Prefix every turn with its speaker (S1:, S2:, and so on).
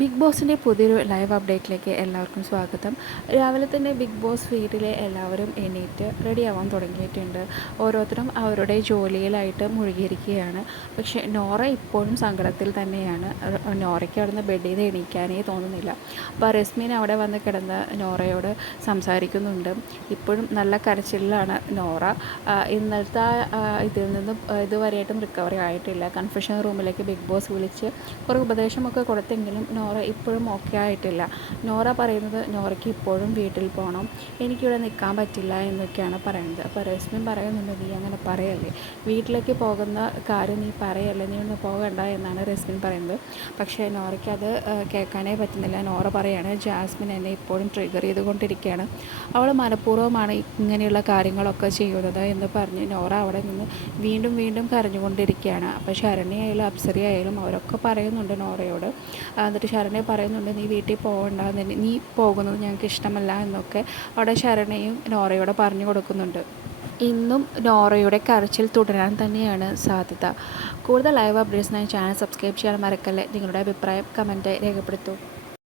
S1: Big ബോസിന്റെ പുതിയൊരു live അപ്ഡേറ്റിലേക്ക് എല്ലാവർക്കും സ്വാഗതം. രാവിലെ തന്നെ ബിഗ് ബോസ് വീട്ടിലെ എല്ലാവരും എണീറ്റ് ആവാൻ തുടങ്ങിയിട്ടുണ്ട്. ഓരോരുത്തരും അവരുടെ ജോലിയിലായിട്ട് മുഴുകിയിരിക്കുകയാണ്. പക്ഷേ നോറ ഇപ്പോഴും സങ്കടത്തിൽ തന്നെയാണ്. നോറയ്ക്ക് അവിടുന്ന് ബെഡിൽ നിന്ന് എണീക്കാനേ തോന്നുന്നില്ല. അപ്പോൾ റസ്മീൻ അവിടെ വന്ന് കിടന്ന് നോറയോട് സംസാരിക്കുന്നുണ്ട്. ഇപ്പോഴും നല്ല കരച്ചിലാണ് നോറ. ഇന്നത്തെ ഇതിൽ നിന്നും ഇതുവരെയായിട്ടും റിക്കവറി ആയിട്ടില്ല. കൺഫ്യൂഷൻ റൂമിലേക്ക് ബിഗ് ബോസ് വിളിച്ച് കുറേ ഉപദേശമൊക്കെ കൊടുത്തെങ്കിലും നോറ ഇപ്പോഴും ഓക്കെ ആയിട്ടില്ല. നോറ പറയുന്നത് നോറയ്ക്ക് ഇപ്പോഴും വീട്ടിൽ പോകണം എനിക്കിവിടെ നിൽക്കാൻ പറ്റില്ല എന്നൊക്കെയാണ് പറയുന്നത്. അപ്പോൾ രശ്മിൻ പറയുന്നുണ്ട് നീ അങ്ങനെ പറയല്ലേ? വീട്ടിലേക്ക് പോകുന്ന കാര്യം നീ പറയല്ലേ? നീ ഒന്ന് പോകണ്ട എന്നാണ് രശ്മിൻ പറയുന്നത്. പക്ഷേ നോറയ്ക്ക് അത് കേൾക്കാനേ പറ്റുന്നില്ല. നോറ പറയാണ് ജാസ്മിൻ എന്നെ ഇപ്പോഴും ട്രിഗർ ചെയ്തുകൊണ്ടിരിക്കുകയാണ്. അവൾ മനഃപൂർവമാണ് ഇങ്ങനെയുള്ള കാര്യങ്ങളൊക്കെ ചെയ്യുന്നത് എന്ന് പറഞ്ഞ് നോറ അവിടെ നിന്ന് വീണ്ടും വീണ്ടും കരഞ്ഞുകൊണ്ടിരിക്കുകയാണ്. അപ്പോൾ ശരണി ആയാലും അപ്സരി ആയാലും അവരൊക്കെ പറയുന്നുണ്ട് നോറയോട്. എന്നിട്ട് ശരണയെ പറയുന്നുണ്ട് നീ വീട്ടിൽ പോകണ്ട നീ പോകുന്നത് ഞങ്ങൾക്ക് ഇഷ്ടമല്ല എന്നൊക്കെ അവിടെ ശരണയും നോറയോടെ പറഞ്ഞു കൊടുക്കുന്നുണ്ട്. ഇന്നും നോറയുടെ കരച്ചിൽ തുടരാൻ തന്നെയാണ് സാധ്യത. കൂടുതൽ ലൈവ് അപ്ഡേറ്റ്സിനായി ചാനൽ സബ്സ്ക്രൈബ് ചെയ്യാൻ മറക്കല്ലേ? നിങ്ങളുടെ അഭിപ്രായം കമന്റായി രേഖപ്പെടുത്തൂ.